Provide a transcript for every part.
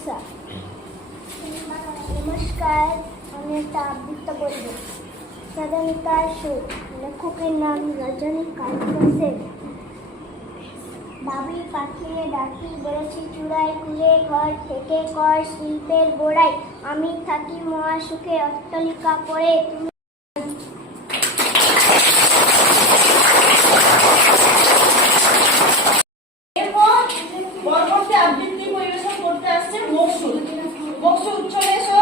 সমস্যা। নমস্কার, আমি একটা আবৃত্তি করব। সাধারণতার সুর। লেখকের নাম রজনীকান্ত সেন। বাবি পাখিয়ে ডাকি বেড়েছি চূড়ায়, কুলে ঘর থেকে কর শিল্পের গোড়ায়। আমি থাকি মহাসুখে অট্টালিকা পড়ে, তুমি আবৃত্তি পরিবেশন করতে আসছে মকসুদ। মকসুদ চলে এসো।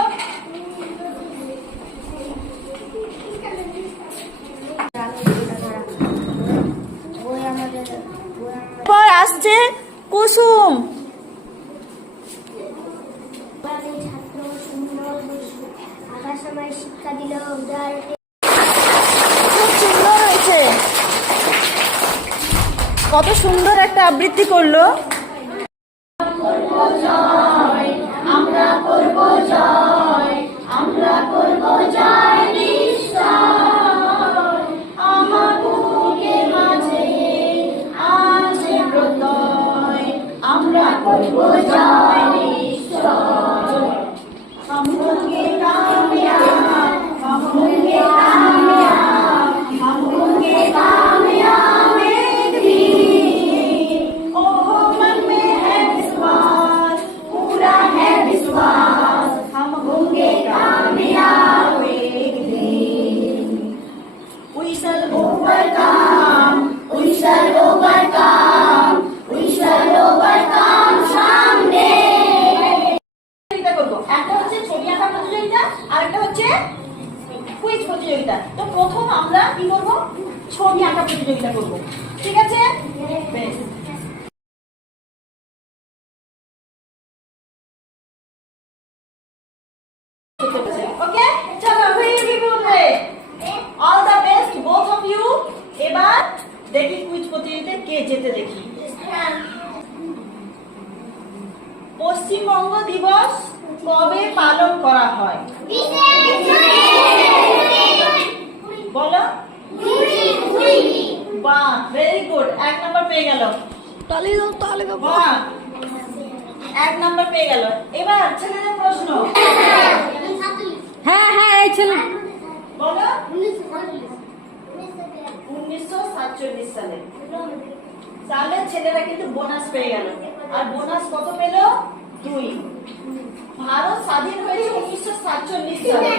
আসছে কুসুম। ছাত্র সুন্দর আকাশ আমায় শিক্ষা দিল উদাহরণে। খুব সুন্দর হয়েছে, কত সুন্দর একটা আবৃত্তি করলো। আমরা করব জয়, আমরা করব জয় নিশ্চয়, আমার বুকের মাঝে আছে প্রত্যয়। আমরা করব জয় নিশ্চয়, हम होंगे कामयाब, हम होंगे कामयाब, हम होंगे कामयाब एक दिन। ओह मन में है विश्वास, पूरा है विश्वास, हम होंगे कामयाब एक दिन। We shall overcome, we shall overcome, we shall overcome someday. একটা হচ্ছে ছবি আঁকা প্রতিযোগিতা আর একটা হচ্ছে কুইজ প্রতিযোগিতা। তো প্রথম আমরা কি করব, ছবি আঁকা প্রতিযোগিতা করব, ঠিক আছে? বেশ, ওকে, চলো all the best both of you. এবার দেখি কুইজ প্রতিযোগিতায় কে যেতে দেখি। পশ্চিমবঙ্গ দিবস কবে পালন করা হয়? বলো। বাহ, ভেরি গুড, 1 নাম্বার পেয়ে গেল। বাহ, 1 নাম্বার পেয়ে গেল। এবার ছেলেদের প্রশ্ন। হ্যাঁ হ্যাঁ, এই ছেলে বলো। 1947 সালে। তাহলে ছেলেরা কিন্তু বোনাস পেয়ে গেল। আর বোনাস কত পেল? 2। ভারত স্বাধীন হয়েছে 1947 সালে।